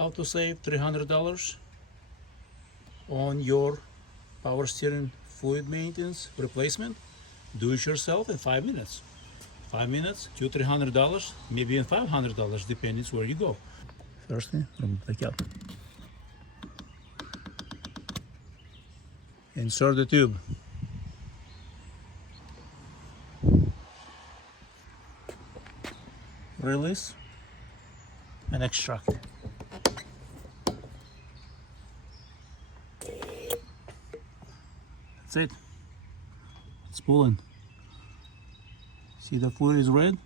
how to save $300 on your power steering fluid maintenance replacement. Do it yourself in 5 minutes. 5 minutes, $200-300, maybe even $500, depending where you go. First thing, remove the cap. Insert the tube. Release and extract. That's it. It's pulling. See, the fluid is red.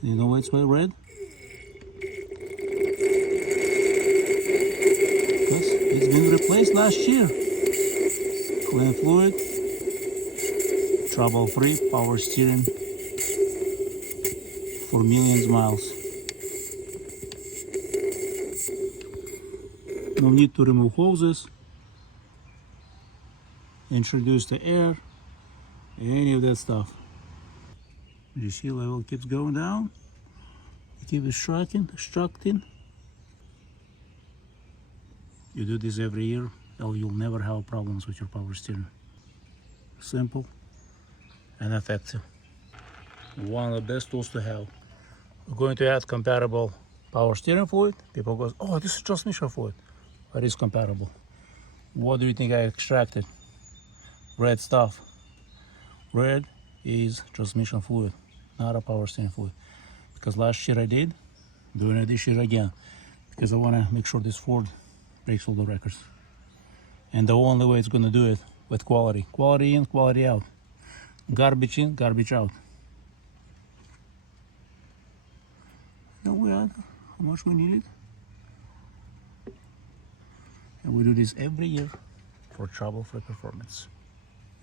You know why it's red? Because it's been replaced last year. Clean fluid, trouble-free power steering for millions of miles. No need to remove hoses, introduce the air, any of that stuff. You see, level keeps going down. You keep extracting. You do this every year, or you'll never have problems with your power steering. Simple and effective. One of the best tools to have. We're going to add compatible power steering fluid. People go, oh, this is transmission fluid. But it's compatible. What do you think I extracted? Red stuff. Red is transmission fluid, not a power steering fluid. Because last year I did, doing it this year again. Because I want to make sure this Ford breaks all the records. And the only way it's going to do it with quality. Quality in, quality out. Garbage in, garbage out. Now we add how much we need it. And we do this every year for trouble-free performance.